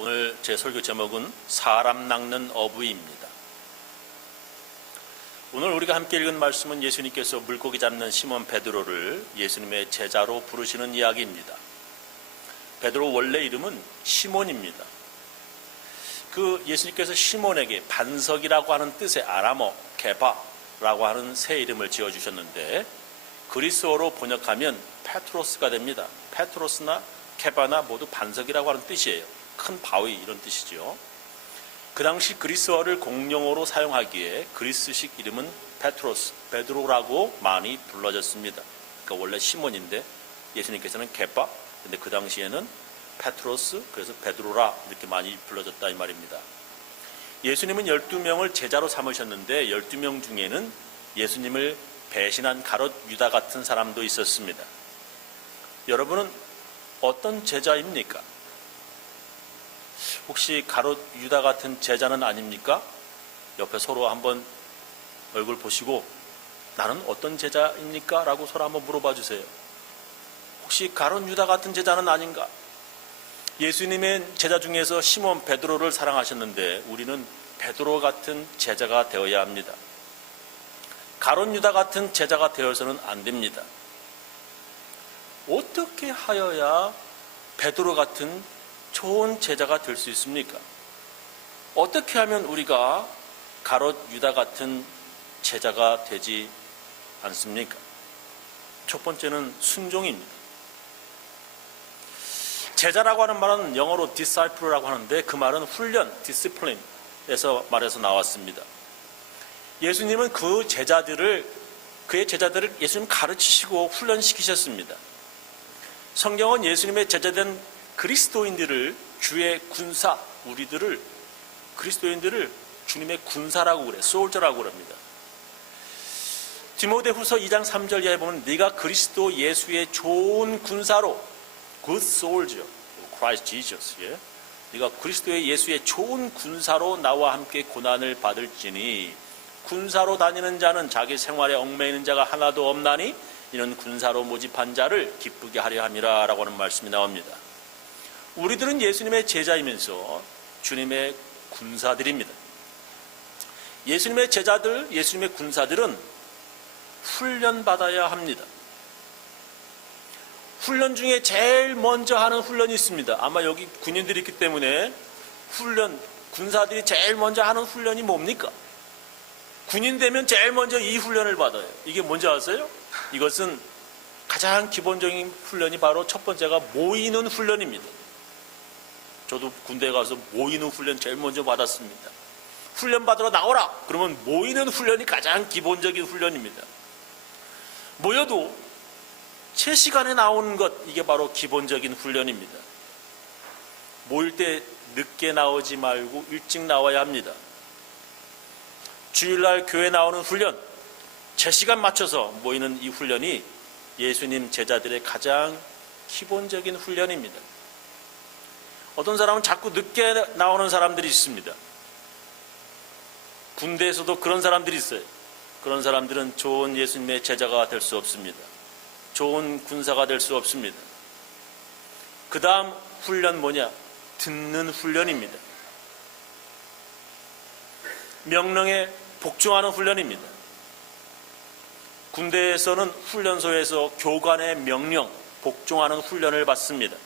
오늘 제 설교 제목은 사람 낚는 어부입니다. 오늘 우리가 함께 읽은 말씀은 예수님께서 물고기 잡는 시몬 베드로를 예수님의 제자로 부르시는 이야기입니다. 베드로 원래 이름은 시몬입니다. 예수님께서 시몬에게 반석이라고 하는 뜻의 아람어 게바라고 하는 새 이름을 지어주셨는데 그리스어로 번역하면 페트로스가 됩니다. 페트로스나 게바나 모두 반석이라고 하는 뜻이에요. 큰 바위 이런 뜻이죠. 그 당시 그리스어를 공용어로 사용하기에 그리스식 이름은 페트로스, 베드로라고 많이 불러졌습니다. 그러니까 원래 시몬인데 예수님께서는 게바, 근데 그 당시에는 페트로스, 그래서 베드로라 이렇게 많이 불러졌다 이 말입니다. 예수님은 12명을 제자로 삼으셨는데 12명 중에는 예수님을 배신한 가롯 유다 같은 사람도 있었습니다. 여러분은 어떤 제자입니까? 혹시 가롯 유다 같은 제자는 아닙니까? 옆에 서로 한번 얼굴 보시고 나는 어떤 제자입니까? 라고 서로 한번 물어봐 주세요. 혹시 가롯 유다 같은 제자는 아닌가? 예수님의 제자 중에서 시몬 베드로를 사랑하셨는데 우리는 베드로 같은 제자가 되어야 합니다. 가롯 유다 같은 제자가 되어서는 안 됩니다. 어떻게 하여야 베드로 같은 좋은 제자가 될 수 있습니까? 어떻게 하면 우리가 가롯 유다 같은 제자가 되지 않습니까? 첫 번째는 순종입니다. 제자라고 하는 말은 영어로 disciple라고 하는데 그 말은 훈련, discipline에서 말해서 나왔습니다. 예수님은 그의 제자들을 예수님 가르치시고 훈련시키셨습니다. 성경은 예수님의 제자된 그리스도인들을 주의 군사, 그리스도인들을 주님의 군사라고 그래, 솔저라고 그럽니다. 디모데후서 2장 3절 이하에 보면 네가 그리스도 예수의 좋은 군사로 good soldier, Christ Jesus, 네가 그리스도의 예수의 좋은 군사로 나와 함께 고난을 받을지니 군사로 다니는 자는 자기 생활에 얽매이는 자가 하나도 없나니 이는 군사로 모집한 자를 기쁘게 하려 함이라 라고 하는 말씀이 나옵니다. 우리들은 예수님의 제자이면서 주님의 군사들입니다. 예수님의 제자들, 예수님의 군사들은 훈련받아야 합니다. 훈련 중에 제일 먼저 하는 훈련이 있습니다. 아마 여기 군인들이 있기 때문에 군사들이 제일 먼저 하는 훈련이 뭡니까? 군인 되면 제일 먼저 이 훈련을 받아요. 이게 뭔지 아세요? 이것은 가장 기본적인 훈련이 바로 첫 번째가 모이는 훈련입니다. 저도 군대에 가서 모이는 훈련 제일 먼저 받았습니다. 훈련 받으러 나오라! 그러면 모이는 훈련이 가장 기본적인 훈련입니다. 모여도 제 시간에 나오는 것, 이게 바로 기본적인 훈련입니다. 모일 때 늦게 나오지 말고 일찍 나와야 합니다. 주일날 교회 나오는 훈련, 제 시간 맞춰서 모이는 이 훈련이 예수님 제자들의 가장 기본적인 훈련입니다. 어떤 사람은 자꾸 늦게 나오는 사람들이 있습니다. 군대에서도 그런 사람들이 있어요. 그런 사람들은 좋은 예수님의 제자가 될 수 없습니다. 좋은 군사가 될 수 없습니다. 그 다음 훈련 뭐냐? 듣는 훈련입니다. 명령에 복종하는 훈련입니다. 군대에서는 훈련소에서 교관의 명령, 복종하는 훈련을 받습니다.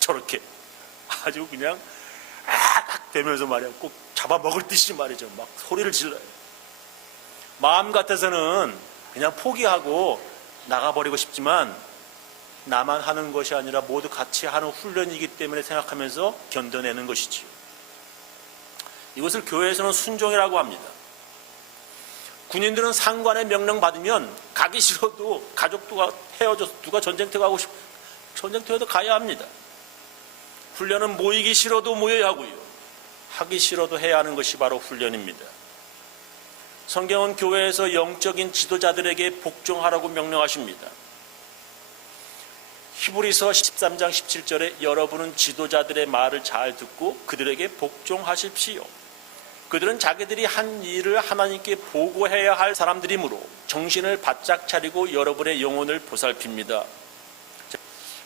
저렇게 아주 그냥 막 대면서 말이야, 꼭 잡아먹을 듯이 말이죠. 막 소리를 질러요. 마음 같아서는 그냥 포기하고 나가버리고 싶지만 나만 하는 것이 아니라 모두 같이 하는 훈련이기 때문에 생각하면서 견뎌내는 것이지요. 이것을 교회에서는 순종이라고 합니다. 군인들은 상관의 명령 받으면 가기 싫어도 가족도 헤어져서 누가 전쟁터 가고 싶어 전쟁터에도 가야 합니다. 훈련은 모이기 싫어도 모여야 하고요. 하기 싫어도 해야 하는 것이 바로 훈련입니다. 성경은 교회에서 영적인 지도자들에게 복종하라고 명령하십니다. 히브리서 13장 17절에 여러분은 지도자들의 말을 잘 듣고 그들에게 복종하십시오. 그들은 자기들이 한 일을 하나님께 보고해야 할 사람들이므로 정신을 바짝 차리고 여러분의 영혼을 보살핍니다.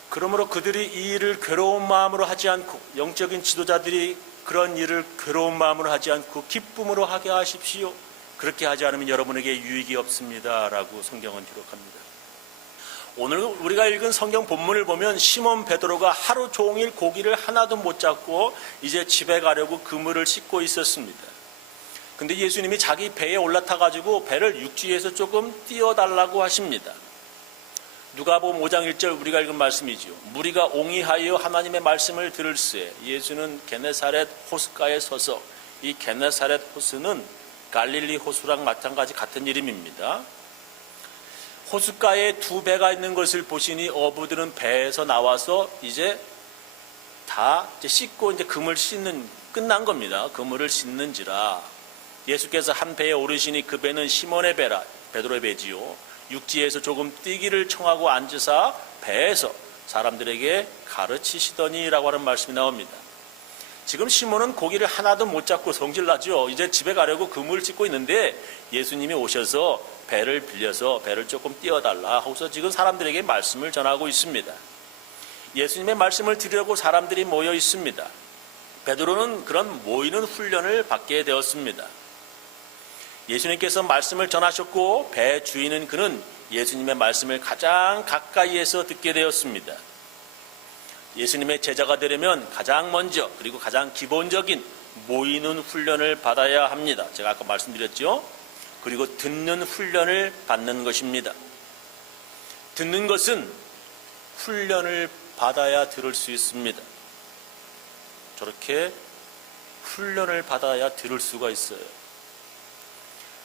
그러므로 그들이 이 일을 괴로운 마음으로 하지 않고, 영적인 지도자들이 그런 일을 괴로운 마음으로 하지 않고 기쁨으로 하게 하십시오. 그렇게 하지 않으면 여러분에게 유익이 없습니다 라고 성경은 기록합니다. 오늘 우리가 읽은 성경 본문을 보면 시몬 베드로가 하루 종일 고기를 하나도 못 잡고 이제 집에 가려고 그물을 씻고 있었습니다. 근데 예수님이 자기 배에 올라타 가지고 배를 육지에서 조금 띄워달라고 하십니다. 누가복음 5장 1절 우리가 읽은 말씀이죠. 무리가 옹이하여 하나님의 말씀을 들을새 예수는 게네사렛 호숫가에 서서, 이 게네사렛 호수는 갈릴리 호수랑 마찬가지 같은 이름입니다. 호숫가에 두 배가 있는 것을 보시니 어부들은 배에서 나와서 이제 다 씻고 이제 그물 씻는 끝난 겁니다. 그물을 씻는지라 예수께서 한 배에 오르시니 그 배는 시몬의 배라, 베드로의 배지요. 육지에서 조금 뛰기를 청하고 앉으사 배에서 사람들에게 가르치시더니라고 하는 말씀이 나옵니다. 지금 시몬은 고기를 하나도 못 잡고 성질나죠. 이제 집에 가려고 그물을 찢고 있는데 예수님이 오셔서 배를 빌려서 배를 조금 띄워달라 하고서 지금 사람들에게 말씀을 전하고 있습니다. 예수님의 말씀을 들으려고 사람들이 모여 있습니다. 베드로는 그런 모이는 훈련을 받게 되었습니다. 예수님께서 말씀을 전하셨고 배 주인은 그는 예수님의 말씀을 가장 가까이에서 듣게 되었습니다. 예수님의 제자가 되려면 가장 먼저 그리고 가장 기본적인 모이는 훈련을 받아야 합니다. 제가 아까 말씀드렸죠. 그리고 듣는 훈련을 받는 것입니다. 듣는 것은 훈련을 받아야 들을 수 있습니다. 저렇게 훈련을 받아야 들을 수가 있어요.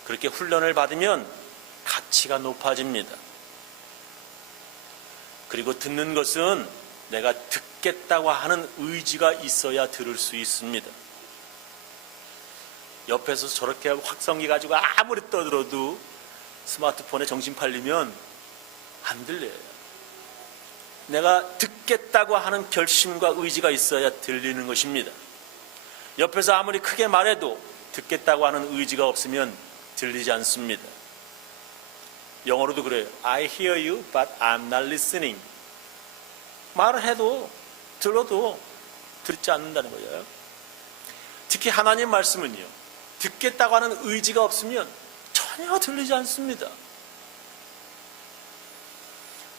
그렇게 훈련을 받으면 가치가 높아집니다. 그리고 듣는 것은 내가 듣겠다고 하는 의지가 있어야 들을 수 있습니다. 옆에서 저렇게 확성기 가지고 아무리 떠들어도 스마트폰에 정신 팔리면 안 들려요. 내가 듣겠다고 하는 결심과 의지가 있어야 들리는 것입니다. 옆에서 아무리 크게 말해도 듣겠다고 하는 의지가 없으면 들리지 않습니다. 영어로도 그래요. I hear you, but I'm not listening. 말을 해도 들어도 듣지 않는다는 거예요. 특히 하나님 말씀은요, 듣겠다고 하는 의지가 없으면 전혀 들리지 않습니다.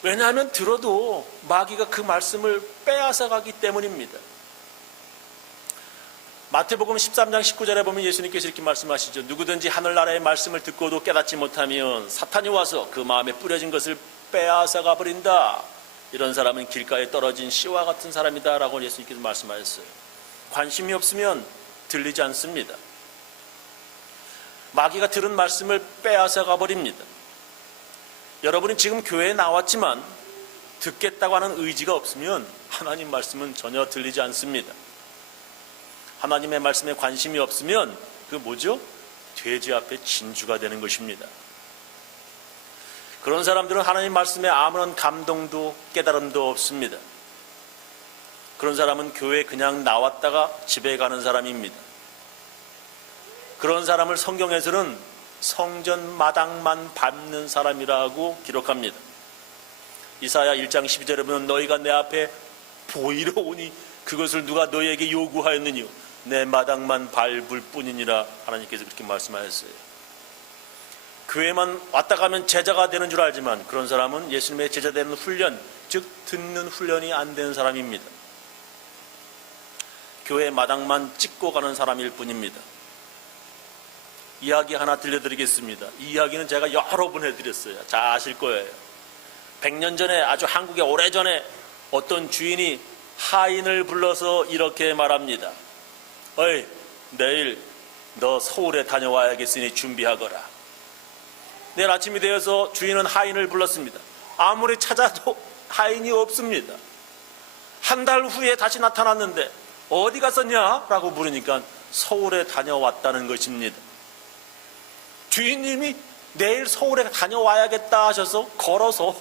왜냐하면 들어도 마귀가 그 말씀을 빼앗아 가기 때문입니다. 마태복음 13장 19절에 보면 예수님께서 이렇게 말씀하시죠. 누구든지 하늘나라의 말씀을 듣고도 깨닫지 못하면 사탄이 와서 그 마음에 뿌려진 것을 빼앗아 가버린다. 이런 사람은 길가에 떨어진 씨와 같은 사람이다 라고 예수님께서 말씀하셨어요. 관심이 없으면 들리지 않습니다. 마귀가 들은 말씀을 빼앗아 가버립니다. 여러분이 지금 교회에 나왔지만 듣겠다고 하는 의지가 없으면 하나님 말씀은 전혀 들리지 않습니다. 하나님의 말씀에 관심이 없으면 그 뭐죠? 돼지 앞에 진주가 되는 것입니다. 그런 사람들은 하나님 말씀에 아무런 감동도 깨달음도 없습니다. 그런 사람은 교회에 그냥 나왔다가 집에 가는 사람입니다. 그런 사람을 성경에서는 성전 마당만 밟는 사람이라고 기록합니다. 이사야 1장 12절에 보면 너희가 내 앞에 보이러 오니 그것을 누가 너희에게 요구하였느냐 내 마당만 밟을 뿐이니라 하나님께서 그렇게 말씀하셨어요. 교회만 왔다 가면 제자가 되는 줄 알지만 그런 사람은 예수님의 제자 되는 훈련, 즉 듣는 훈련이 안 되는 사람입니다. 교회 마당만 찍고 가는 사람일 뿐입니다. 이야기 하나 들려드리겠습니다. 이 이야기는 제가 여러 번 해드렸어요. 잘 아실 거예요. 100년 전에 아주 한국에 오래전에 어떤 주인이 하인을 불러서 이렇게 말합니다. 어이, 내일 너 서울에 다녀와야겠으니 준비하거라. 내일 아침이 되어서 주인은 하인을 불렀습니다. 아무리 찾아도 하인이 없습니다. 한 달 후에 다시 나타났는데 어디 갔었냐? 라고 물으니까 서울에 다녀왔다는 것입니다. 주인님이 내일 서울에 다녀와야겠다 하셔서 걸어서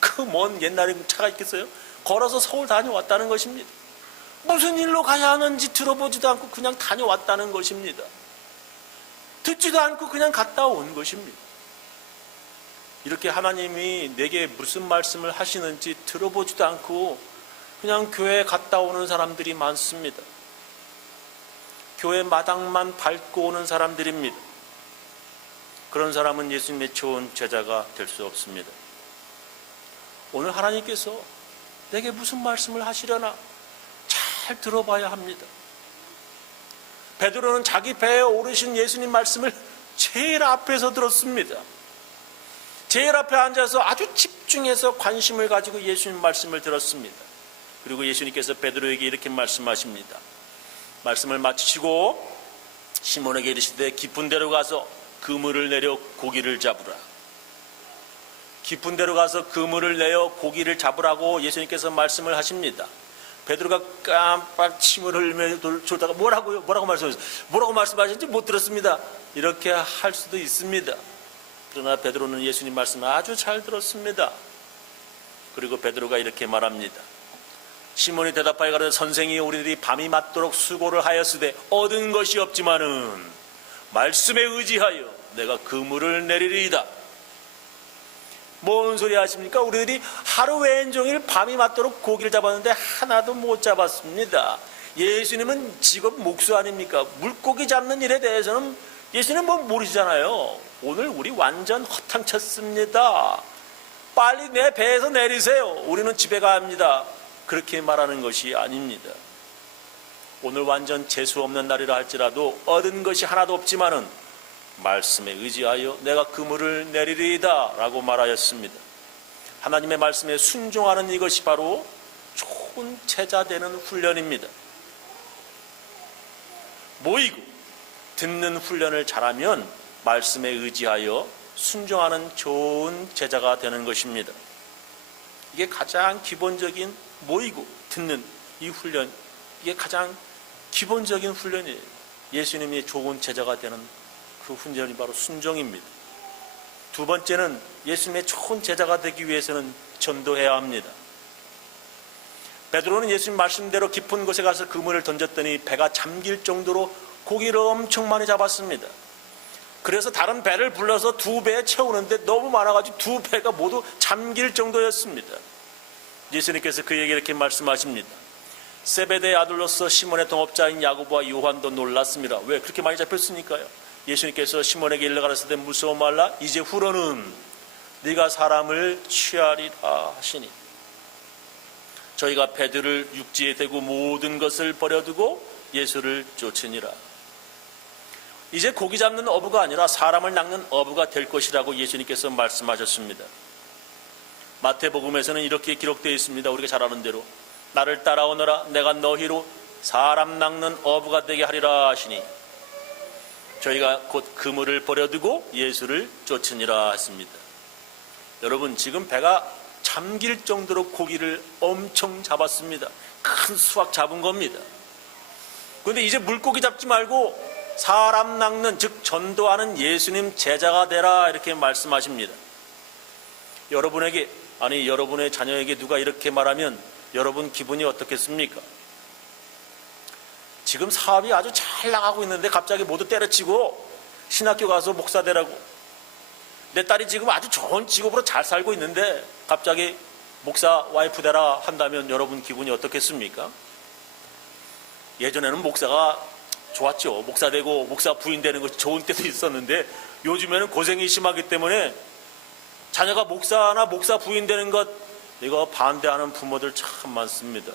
그 먼 옛날에 차가 있겠어요? 걸어서 서울 다녀왔다는 것입니다. 무슨 일로 가야 하는지 들어보지도 않고 그냥 다녀왔다는 것입니다. 듣지도 않고 그냥 갔다 온 것입니다. 이렇게 하나님이 내게 무슨 말씀을 하시는지 들어보지도 않고 그냥 교회에 갔다 오는 사람들이 많습니다. 교회 마당만 밟고 오는 사람들입니다. 그런 사람은 예수님의 좋은 제자가 될 수 없습니다. 오늘 하나님께서 내게 무슨 말씀을 하시려나 잘 들어봐야 합니다. 베드로는 자기 배에 오르신 예수님 말씀을 제일 앞에서 들었습니다. 제일 앞에 앉아서 아주 집중해서 관심을 가지고 예수님 말씀을 들었습니다. 그리고 예수님께서 베드로에게 이렇게 말씀하십니다. 말씀을 마치시고 시몬에게 이르시되 깊은 데로 가서 그물을 내려 고기를 잡으라. 깊은 데로 가서 그물을 내어 고기를 잡으라고 예수님께서 말씀을 하십니다. 베드로가 깜빡 침을 흘리며 졸다가 뭐라고 말씀하셨는지 못 들었습니다. 이렇게 할 수도 있습니다. 그러나 베드로는 예수님 말씀을 아주 잘 들었습니다. 그리고 베드로가 이렇게 말합니다. 시몬이 대답하여 가로되 선생이 우리들이 밤이 맞도록 수고를 하였으되 얻은 것이 없지만은 말씀에 의지하여 내가 그물을 내리리이다. 뭔 소리 하십니까? 우리들이 하루 왼종일 밤이 맞도록 고기를 잡았는데 하나도 못 잡았습니다. 예수님은 직업 목수 아닙니까? 물고기 잡는 일에 대해서는 예수님은 뭐 모르시잖아요. 오늘 우리 완전 허탕쳤습니다. 빨리 내 배에서 내리세요. 우리는 집에 가야 합니다. 그렇게 말하는 것이 아닙니다. 오늘 완전 재수 없는 날이라 할지라도 얻은 것이 하나도 없지만은 말씀에 의지하여 내가 그물을 내리리이다 라고 말하였습니다. 하나님의 말씀에 순종하는 이것이 바로 좋은 제자 되는 훈련입니다. 모이고 듣는 훈련을 잘하면 말씀에 의지하여 순종하는 좋은 제자가 되는 것입니다. 이게 가장 기본적인 모이고 듣는 이 훈련, 이게 가장 기본적인 훈련이에요. 예수님이 좋은 제자가 되는 그 훈련이 바로 순종입니다. 두 번째는 예수님의 좋은 제자가 되기 위해서는 전도해야 합니다. 베드로는 예수님 말씀대로 깊은 곳에 가서 그물을 던졌더니 배가 잠길 정도로 고기를 엄청 많이 잡았습니다. 그래서 다른 배를 불러서 두 배에 채우는데 너무 많아가지고 두 배가 모두 잠길 정도였습니다. 예수님께서 그에게 이렇게 말씀하십니다. 세베대의 아들로서 시몬의 동업자인 야고보와 요한도 놀랐습니다. 왜? 그렇게 많이 잡혔으니까요. 예수님께서 시몬에게 일러 가라사대 무서워 말라. 이제 후로는 네가 사람을 취하리라 하시니 저희가 배들을 육지에 대고 모든 것을 버려두고 예수를 쫓으니라. 이제 고기 잡는 어부가 아니라 사람을 낚는 어부가 될 것이라고 예수님께서 말씀하셨습니다. 마태복음에서는 이렇게 기록되어 있습니다. 우리가 잘 아는 대로 나를 따라오너라 내가 너희로 사람 낚는 어부가 되게 하리라 하시니 저희가 곧 그물을 버려두고 예수를 쫓으니라 했습니다. 여러분 지금 배가 잠길 정도로 고기를 엄청 잡았습니다. 큰 수확 잡은 겁니다. 그런데 이제 물고기 잡지 말고 사람 낚는 즉 전도하는 예수님 제자가 되라 이렇게 말씀하십니다. 여러분에게 아니 여러분의 자녀에게 누가 이렇게 말하면 여러분 기분이 어떻겠습니까? 지금 사업이 아주 잘 나가고 있는데 갑자기 모두 때려치고 신학교 가서 목사 되라고, 내 딸이 지금 아주 좋은 직업으로 잘 살고 있는데 갑자기 목사 와이프 되라 한다면 여러분 기분이 어떻겠습니까? 예전에는 목사가 좋았죠. 목사 되고 목사 부인 되는 것이 좋은 때도 있었는데 요즘에는 고생이 심하기 때문에 자녀가 목사나 목사 부인 되는 것 이거 반대하는 부모들 참 많습니다.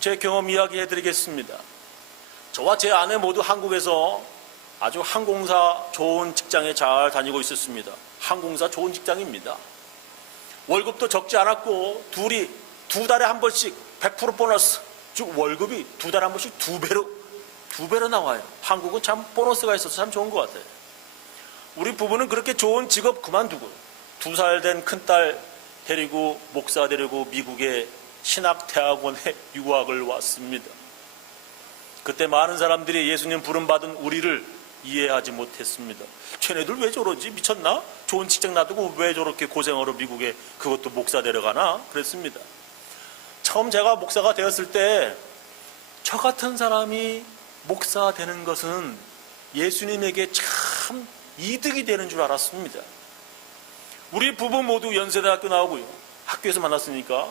제 경험 이야기해 드리겠습니다. 저와 제 아내 모두 한국에서 아주 항공사 좋은 직장에 잘 다니고 있었습니다. 항공사 좋은 직장입니다. 월급도 적지 않았고 둘이 두 달에 한 번씩 100% 보너스, 즉 월급이 두 달에 한 번씩 두 배로 나와요. 한국은 참 보너스가 있어서 참 좋은 것 같아요. 우리 부부는 그렇게 좋은 직업 그만두고 2살 된 큰딸 데리고 목사 데리고 미국에 신학대학원에 유학을 왔습니다. 그때 많은 사람들이 예수님 부름받은 우리를 이해하지 못했습니다. 쟤네들 왜 저러지? 미쳤나? 좋은 직장 놔두고 왜 저렇게 고생하러 미국에 그것도 목사 데려가나? 그랬습니다. 처음 제가 목사가 되었을 때 저 같은 사람이 목사 되는 것은 예수님에게 참 이득이 되는 줄 알았습니다. 우리 부부 모두 연세대학교 나오고요. 학교에서 만났으니까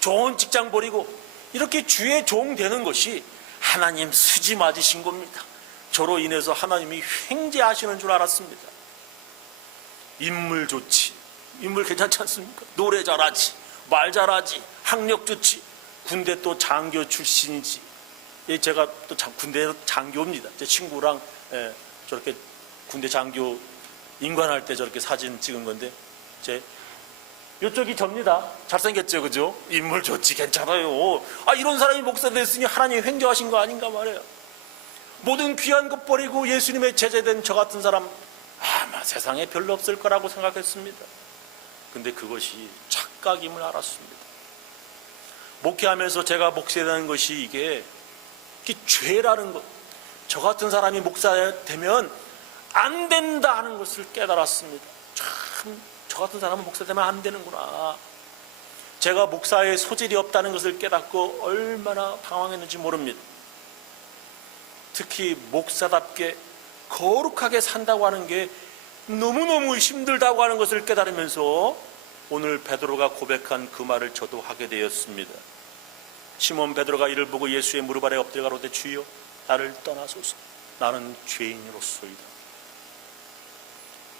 좋은 직장 버리고 이렇게 주의 종 되는 것이 하나님 수지 맞으신 겁니다. 저로 인해서 하나님이 횡재하시는 줄 알았습니다. 인물 좋지, 인물 괜찮지 않습니까? 노래 잘하지, 말 잘하지, 학력 좋지, 군대 또 장교 출신이지. 제가 또 군대 장교입니다. 제 친구랑 저렇게 군대 장교 인관할 때 저렇게 사진 찍은 건데, 이쪽이 접니다. 잘생겼죠, 그죠? 인물 좋지, 괜찮아요. 이런 사람이 목사 됐으니 하나님이 횡재하신 거 아닌가 말이에요. 모든 귀한 것 버리고 예수님의 제자된 저 같은 사람 아마 세상에 별로 없을 거라고 생각했습니다. 근데 그것이 착각임을 알았습니다. 목회하면서 제가 목사되는 것이 이게 죄라는 것, 저 같은 사람이 목사 되면 안 된다 하는 것을 깨달았습니다. 참, 저 같은 사람은 목사 되면 안 되는구나. 제가 목사의 소질이 없다는 것을 깨닫고 얼마나 당황했는지 모릅니다. 특히 목사답게 거룩하게 산다고 하는 게 너무너무 힘들다고 하는 것을 깨달으면서 오늘 베드로가 고백한 그 말을 저도 하게 되었습니다. 시몬 베드로가 이를 보고 예수의 무릎 아래 엎드려 가로되 주여 나를 떠나소서 나는 죄인으로소이다.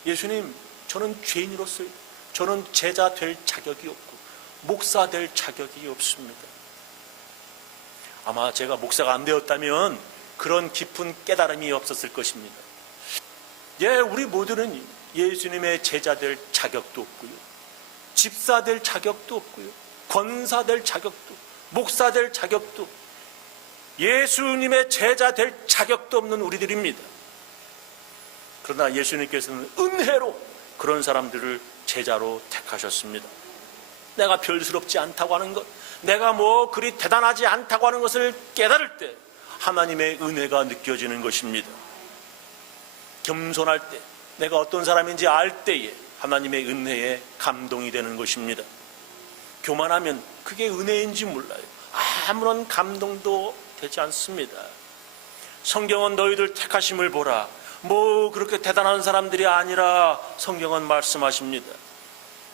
예수님, 저는 죄인으로서이다. 저는 제자 될 자격이 없고 목사 될 자격이 없습니다. 아마 제가 목사가 안 되었다면 그런 깊은 깨달음이 없었을 것입니다. 우리 모두는 예수님의 제자 될 자격도 없고요, 집사 될 자격도 없고요, 권사 될 자격도, 목사 될 자격도, 예수님의 제자 될 자격도 없는 우리들입니다. 그러나 예수님께서는 은혜로 그런 사람들을 제자로 택하셨습니다. 내가 별스럽지 않다고 하는 것, 내가 그리 대단하지 않다고 하는 것을 깨달을 때 하나님의 은혜가 느껴지는 것입니다. 겸손할 때, 내가 어떤 사람인지 알 때에 하나님의 은혜에 감동이 되는 것입니다. 교만하면 그게 은혜인지 몰라요. 아무런 감동도 되지 않습니다. 성경은 너희들 택하심을 보라, 그렇게 대단한 사람들이 아니라 성경은 말씀하십니다.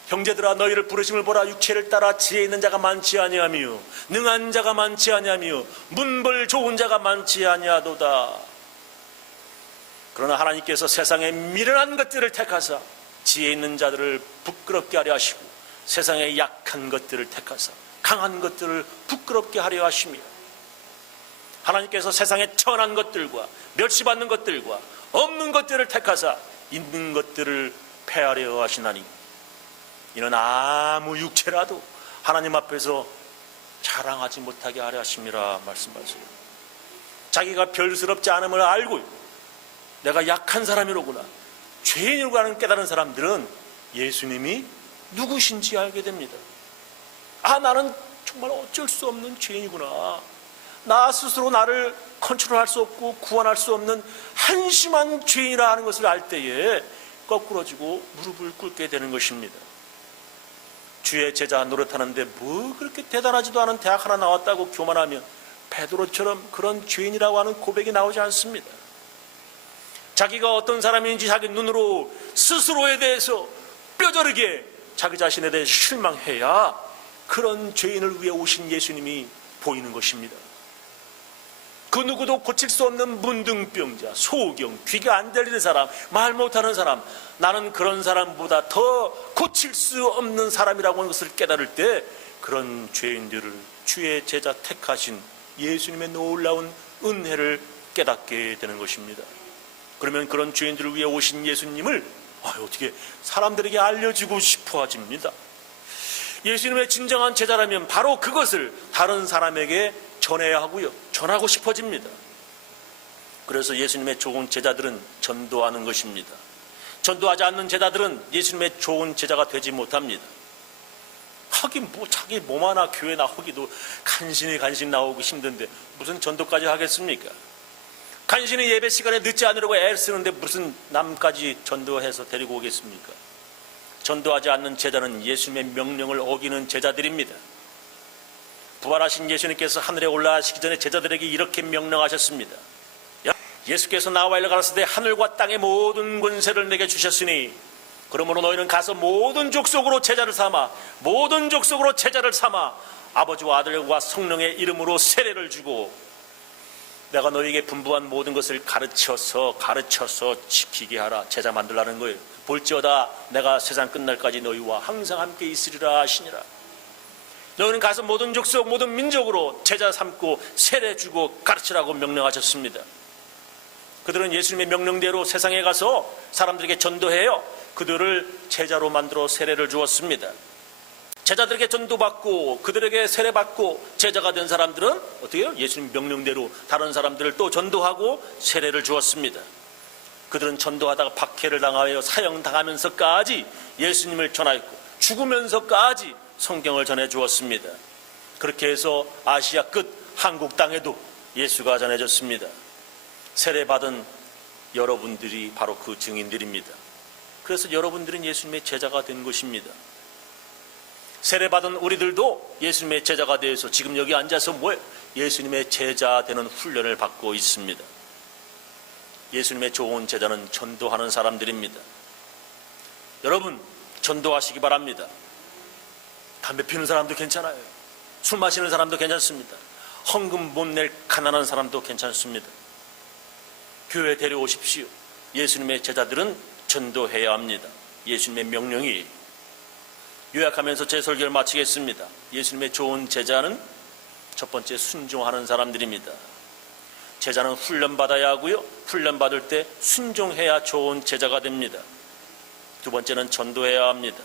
형제들아 너희를 부르심을 보라, 육체를 따라 지혜 있는 자가 많지 아니하며 능한 자가 많지 아니하며 문벌 좋은 자가 많지 아니하도다. 그러나 하나님께서 세상에 미련한 것들을 택하사 지혜 있는 자들을 부끄럽게 하려 하시고 세상에 약한 것들을 택하사 강한 것들을 부끄럽게 하려 하시며, 하나님께서 세상에 천한 것들과 멸시받는 것들과 없는 것들을 택하사 있는 것들을 폐하려 하시나니 이는 아무 육체라도 하나님 앞에서 자랑하지 못하게 하려 하심이라 말씀하세요. 자기가 별스럽지 않음을 알고 내가 약한 사람이로구나, 죄인이라고 하는 깨달은 사람들은 예수님이 누구신지 알게 됩니다. 나는 정말 어쩔 수 없는 죄인이구나, 나 스스로 나를 컨트롤할 수 없고 구원할 수 없는 한심한 죄인이라 하는 것을 알 때에 거꾸러지고 무릎을 꿇게 되는 것입니다. 주의 제자 노릇하는데 그렇게 대단하지도 않은 대학 하나 나왔다고 교만하면 베드로처럼 그런 죄인이라고 하는 고백이 나오지 않습니다. 자기가 어떤 사람인지 자기 눈으로 스스로에 대해서 뼈저리게 자기 자신에 대해서 실망해야 그런 죄인을 위해 오신 예수님이 보이는 것입니다. 그 누구도 고칠 수 없는 문둥병자, 소경, 귀가 안 들리는 사람, 말 못하는 사람, 나는 그런 사람보다 더 고칠 수 없는 사람이라고 하는 것을 깨달을 때 그런 죄인들을 주의 제자 택하신 예수님의 놀라운 은혜를 깨닫게 되는 것입니다. 그러면 그런 죄인들을 위해 오신 예수님을 어떻게 사람들에게 알려주고 싶어 하집니다. 예수님의 진정한 제자라면 바로 그것을 다른 사람에게 전해야 하고요, 전하고 싶어집니다. 그래서 예수님의 좋은 제자들은 전도하는 것입니다. 전도하지 않는 제자들은 예수님의 좋은 제자가 되지 못합니다. 하긴 자기 몸 하나 교회 나오기도 간신히 나오기 힘든데 무슨 전도까지 하겠습니까? 간신히 예배 시간에 늦지 않으려고 애를 쓰는데 무슨 남까지 전도해서 데리고 오겠습니까? 전도하지 않는 제자는 예수님의 명령을 어기는 제자들입니다. 부활하신 예수님께서 하늘에 올라가시기 전에 제자들에게 이렇게 명령하셨습니다. 예수께서 나와 일러 가라사대 하늘과 땅의 모든 권세를 내게 주셨으니 그러므로 너희는 가서 모든 족속으로 제자를 삼아 아버지와 아들과 성령의 이름으로 세례를 주고 내가 너희에게 분부한 모든 것을 가르쳐서 지키게 하라. 제자 만들라는 거예요. 볼지어다 내가 세상 끝날까지 너희와 항상 함께 있으리라 하시니라. 너희는 가서 모든 족속 모든 민족으로 제자 삼고 세례 주고 가르치라고 명령하셨습니다. 그들은 예수님의 명령대로 세상에 가서 사람들에게 전도해요. 그들을 제자로 만들어 세례를 주었습니다. 제자들에게 전도받고 그들에게 세례받고 제자가 된 사람들은 어떻게 해요? 예수님 명령대로 다른 사람들을 또 전도하고 세례를 주었습니다. 그들은 전도하다가 박해를 당하여 사형당하면서까지 예수님을 전하였고 죽으면서까지 성경을 전해 주었습니다. 그렇게 해서 아시아 끝 한국 땅에도 예수가 전해졌습니다. 세례받은 여러분들이 바로 그 증인들입니다. 그래서 여러분들은 예수님의 제자가 된 것입니다. 세례받은 우리들도 예수님의 제자가 되어서 지금 여기 앉아서 뭐예요? 예수님의 제자 되는 훈련을 받고 있습니다. 예수님의 좋은 제자는 전도하는 사람들입니다. 여러분 전도하시기 바랍니다. 담배 피우는 사람도 괜찮아요. 술 마시는 사람도 괜찮습니다. 헌금 못 낼 가난한 사람도 괜찮습니다. 교회에 데려오십시오. 예수님의 제자들은 전도해야 합니다. 예수님의 명령이. 요약하면서 제 설교를 마치겠습니다. 예수님의 좋은 제자는 첫 번째 순종하는 사람들입니다. 제자는 훈련받아야 하고요. 훈련받을 때 순종해야 좋은 제자가 됩니다. 두 번째는 전도해야 합니다.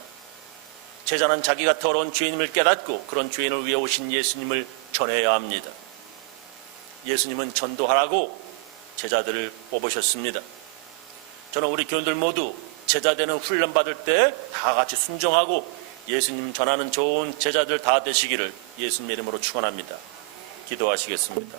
제자는 자기가 더러운 죄인임을 깨닫고 그런 죄인을 위해 오신 예수님을 전해야 합니다. 예수님은 전도하라고 제자들을 뽑으셨습니다. 저는 우리 교인들 모두 제자되는 훈련받을 때 다 같이 순종하고 예수님 전하는 좋은 제자들 다 되시기를 예수님 이름으로 축원합니다. 기도하시겠습니다.